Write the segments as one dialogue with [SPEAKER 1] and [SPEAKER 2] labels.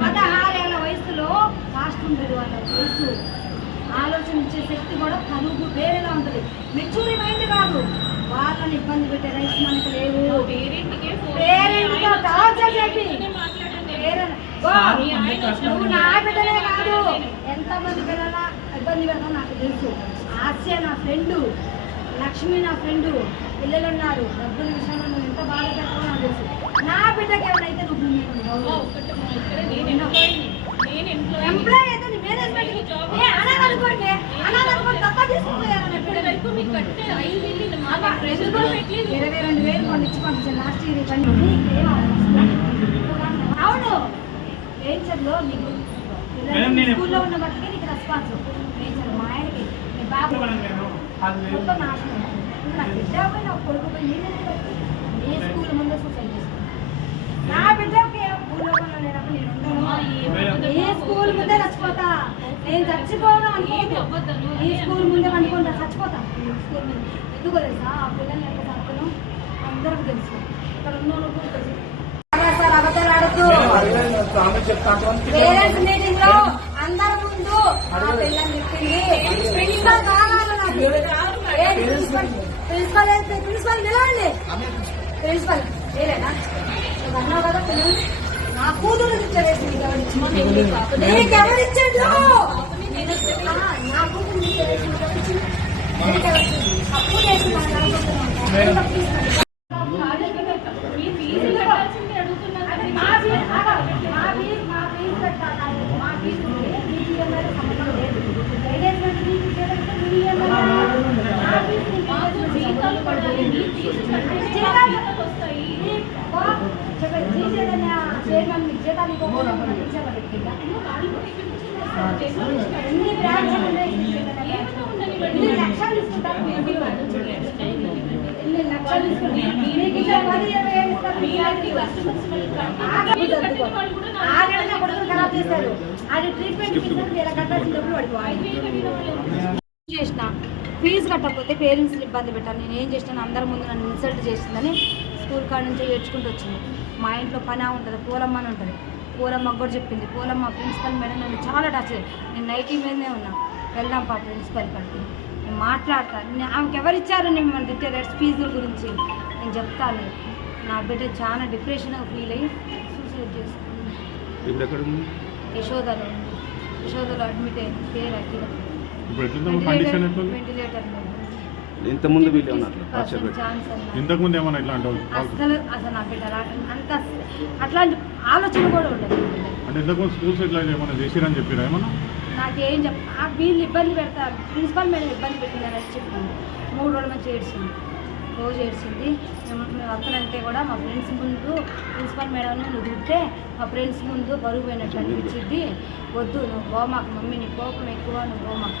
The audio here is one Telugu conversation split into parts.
[SPEAKER 1] పదహారేళ్ళ వయసులో ఫాస్ట్ ఉంటుంది వాళ్ళ వయసు. ఆలోచించే శక్తి కూడా కనుగు వేరేలా ఉంటుంది. మెచ్యూరి మైండ్ కాదు. వాళ్ళని ఇబ్బంది పెట్టే రైట్స్ మనకు లేవు పేరెంట్తో టార్చర్ చెప్పి పేరెంట్ గో, నువ్వు నా బిడ్డలే కాదు. ఎంతమంది పిల్లల ఇబ్బంది పెడతా నాకు తెలుసు. ఆస్య నా ఫ్రెండ్. లక్ష్మి నా ఫ్రెండ్. పిల్లలు ఉన్నారు డబ్బుల విషయంలో ఎంత బాధ తెలుసు. నా బిడ్డకి ఎవరైతే నువ్వు ఎంప్లాయ్ అయితే నీ మేనేజ్మెంట్ ఏ అనాలనుకోండి అనాలనుకోండి తప్ప తీసుకుపోయారని ఇరవై రెండు వేలు కొన్ని ఇచ్చి పంపించాను లాస్ట్ ఇయర్ పని. అవును. నేచర్లో నీకు
[SPEAKER 2] మేడం, నేను-
[SPEAKER 1] స్కూల్లో ఉన్న బట్టికే నీకు రెస్పాన్స్ నేచర్ మా ఆయనకి. మీ బాబు మొత్తం నాశనం. ఇప్పుడు నా బిడ్డ పోయి నా కొడుకు పోయి నేను ఎందుకు బతికి? నీ స్కూల్ ముందే సూసైడ్ చేసుకున్నాను నా బిడ్డకి భూలోకంలో లేనప్పుడు నేను ఉండను. ఏ స్కూల్ ముందే చచ్చిపోతా? నేను చచ్చిపోను అనుకోను ఈ స్కూల్ ముందే అనుకుంటా చచ్చిపోతా. స్కూల్ ముందే? ఎందుకో తెలుసా? ఆ పిల్లల్ని ఎంత చదువుతాను అందరికీ తెలుసు. ఇక్కడ ఉన్న వాళ్ళకు కూడా తెలుసు. సార్ అబద్ధాలు ఆడద్దు. పేరెంట్స్ మీటింగ్లో అందరి ముందు ఆ పిల్లని చెప్పింది ప్రిన్సిపల్ కావాలి నాకు? ప్రిన్సిపల్ నిలవండి. ప్రిన్సిపల్ మీరేనా నువ్వు అన్నావు కదా పిల్లలు. నా కూతురు ఆ, నా కూతురు నీకెవరిచ్చింది ఎవరిచ్చింది? నీకెవరిచ్చింది? అప్పు చేసి మనం అనుకుంటున్నాం. అది మా ఫీజు కాదు. మా ఫీజు మా ఫీజు కట్టాలి. మా ఫీజు ఉంది. మీకు ఏమైనా సంబంధం లేదు. మేనేజ్మెంట్ మీకు ఇచ్చేటప్పుడు మీ ఏమైనా మా ఫీజు మీకు ఇచ్చేటప్పుడు జీతాలు ఓ, చెప్పండి. జీతాలు చైర్మన్ మీకు జీతాలు ఇవ్వకపోతే మనం ఇచ్చేవాళ్ళు ఎక్కిందా? ఎన్ని బ్రాంచ్లు ఉన్నాయి? ఎన్ని లక్షలు తీసుకుంటారు మీరు? ఎన్ని లక్షలు తీసుకుంటారు? మీకు ఇచ్చే పది ఇరవై ఏళ్ళు ఇస్తారు. మీ ఆవిడకి ఆగడనే కొడుకుని ఖరాబ్ చేశారు అది ట్రీట్మెంట్ ఇస్తారు ఇలా కట్టాల్సిన డబ్బులు పడిపోవాలి చేసిన ఫీజు కట్టకపోతే పేరెంట్స్ని ఇబ్బంది పెట్టాను నేను ఏం చేసినాను అందరి ముందు నన్ను ఇన్సల్ట్ చేసిందని స్కూల్ కాడ నుంచి ఏడ్చుకుంటూ వచ్చింది. మా ఇంట్లో పని ఉంటుంది పూలమ్మని ఉంటుంది. పూలమ్మకు కూడా చెప్పింది పూలమ్మ ప్రిన్సిపల్ మేడం నన్ను చాలా టచ్ నేను నైటీ మీదనే ఉన్నా. వెళ్దాం పా ప్రిన్సిపల్ కాడికి. నేను మాట్లాడతాను ఆమెకి ఎవరు ఇచ్చారు నేను మన రేట్స్ ఫీజుల గురించి నేను చెప్తాను. నా బిడ్డ చాలా డిప్రెషన్గా ఫీల్ అయ్యి సూసైడ్
[SPEAKER 3] ఉంది?
[SPEAKER 1] యశోదలో యశోదలో అడ్మిట్ అయింది. పేరు అఖిల. వెంటిలేటర్
[SPEAKER 3] ఇంత ముందు వీళ్ళు ఉన్నారు టార్చర్ పెట్టి
[SPEAKER 1] ఛాన్స్ అన్న.
[SPEAKER 2] ఇంతకు ముందు ఏమన్నా ఇట్లా అంటావు
[SPEAKER 1] అసలు అసలు నా బిడ్డ అలా- అంత అట్లాంటి ఆలోచన కూడా ఉండదు.
[SPEAKER 2] అంటే ఇంతకు ముందు స్కూల్స్ ఇట్లా ఏమన్నా చేసిరని చెప్పిరా ఏమన్నా?
[SPEAKER 1] నాకేం చెప్ ఆ వీళ్ళు ఇబ్బంది పెడతారు ప్రిన్సిపల్ మేడం ఇబ్బంది పెట్టిందని అని చెప్పింది. మూడు రోజుల నుంచి ఏడ్చింది. రోజు ఏడ్చింది. మేము అక్కడంటే కూడా మా ఫ్రెండ్స్ ముందు ప్రిన్సిపల్ మేడంని నువ్వు తింటే మా ఫ్రెండ్స్ ముందు బరువు పోయినట్టు అనిపించింది వద్దు నువ్వు పోమాకు మమ్మీ నీ కోపం ఎక్కువ నువ్వు పోమాకు.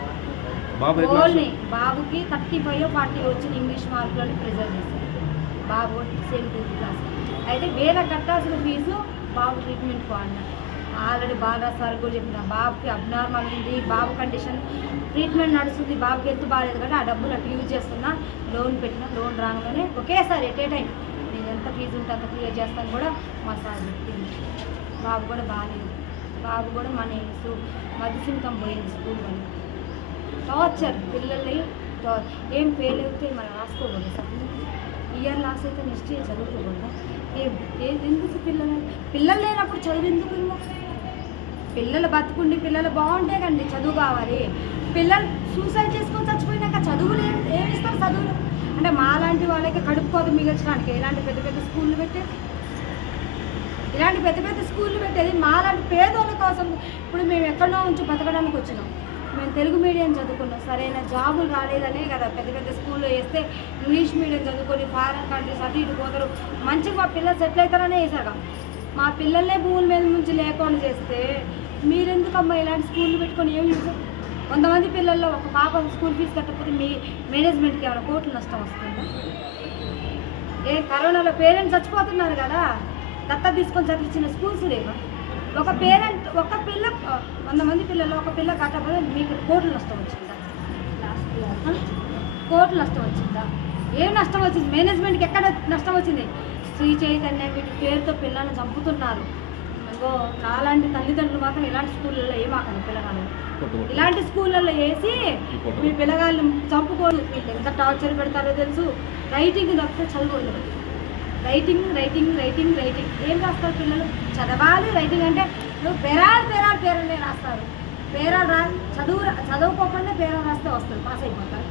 [SPEAKER 1] ఓన్లీ బాబుకి థర్టీ ఫైవ్ ఫార్టీ వచ్చిన ఇంగ్లీష్ మార్కులని ప్రిజర్వ్ చేశారు బాబు సేమ్ టెన్త్ క్లాస్. అయితే వేల కట్టాల్సిన ఫీజు బాబు ట్రీట్మెంట్ వాడినా ఆల్రెడీ బాగా సార్ కూడా చెప్పిన బాబుకి అబ్నార్మల్ ఉంది బాబు కండిషన్ ట్రీట్మెంట్ నడుస్తుంది బాబుకి హెల్త్ బాగాలేదు కానీ ఆ డబ్బులు అటు యూజ్ చేస్తున్నా లోన్ పెట్టిన లోన్ రాగానే ఒకేసారి ఎట్ ఏ టైం నేను ఎంత ఫీజు ఉంటే అంత క్లియర్ చేస్తాను కూడా మా సార్ చెప్పింది బాబు కూడా బాగాలేదు. బాబు కూడా మన మధ్యసింకం పోయింది స్కూల్ వల్ల టార్చర్ పిల్లల్ని ఏం ఫెయిల్ అయితే మనం రాసుకోకూడదు. సార్ ఇయర్ లాస్ అయితే నెక్స్ట్ ఇయర్ చదువుకోకుండా ఏం ఎందుకు పిల్లలు పిల్లలు లేనప్పుడు చదువు ఎందుకు పిల్లలు బతుకుండి పిల్లలు బాగుంటే కండి చదువు కావాలి. పిల్లలు సూసైడ్ చేసుకొని చచ్చిపోయినాక చదువులు ఏం ఏమి ఇస్తారు చదువులు? అంటే మాలాంటి వాళ్ళకి కడుపుకోదు కోత మిగల్చడానికి ఇలాంటి పెద్ద పెద్ద స్కూళ్ళు పెట్టే ఇలాంటి పెద్ద పెద్ద స్కూళ్ళు పెట్టేది మాలాంటి పేదోళ్ళ కోసం. ఇప్పుడు మేము ఎక్కడో ఉంచి బతకడానికి వచ్చినాం. మేము తెలుగు మీడియం చదువుకున్నాం. సరైన జాబులు రాలేదనే కదా పెద్ద పెద్ద స్కూల్లో వేస్తే ఇంగ్లీష్ మీడియం చదువుకొని ఫారెన్ కంట్రీస్ అటు ఇటు పోతారు. మంచిగా మా పిల్లలు సెటిల్ అవుతారనే వేసాక మా పిల్లలనే భూముల మీద నుంచి లేకుండా చేస్తే మీరెందుకమ్మా ఇలాంటి స్కూల్ పెట్టుకొని ఏం యూజ్ కొంతమంది పిల్లల్లో ఒక పాప స్కూల్ ఫీజు కట్టకపోతే మీ మేనేజ్మెంట్కి ఏమైనా కోట్లు నష్టం వస్తుందా? ఏ కరోనాలో పేరెంట్స్ చచ్చిపోతున్నారు కదా. దత్త తీసుకొని చదివించిన స్కూల్స్ లేవా? ఒక పేరెంట్ ఒక పిల్ల వంద మంది పిల్లలు ఒక పిల్ల కట్టకపోతే మీకు కోట్లు నష్టం వచ్చిందా? కోట్లు నష్టం వచ్చిందా? ఏం నష్టం వచ్చింది? మేనేజ్మెంట్కి ఎక్కడ నష్టం వచ్చింది? శ్రీ చైతన్య వీటి పేరుతో పిల్లల్ని చంపుతున్నారు. ఇంకో నాలాంటి తల్లిదండ్రులు మాత్రం ఇలాంటి స్కూళ్ళల్లో ఏమాకండి పిల్లగాళ్ళు? ఇలాంటి స్కూళ్ళల్లో వేసి మీ పిల్లగాళ్ళు చంపుకోరు. వీళ్ళు ఎంత టార్చర్ పెడతారో తెలుసు. రైటింగ్ తప్పితే చదువు ఉండదు. రైటింగ్ రైటింగ్ రైటింగ్ రైటింగ్ ఏం రాస్తారు పిల్లలు? చదవాలి రైటింగ్ అంటే నువ్వు పేరాలు పేరాలు పేరునే రాస్తారు. పేరాలు రా చదువు చదువుకోకుండా పేరాలు రాస్తే వస్తుంది. పాస్ అయిపోతారు.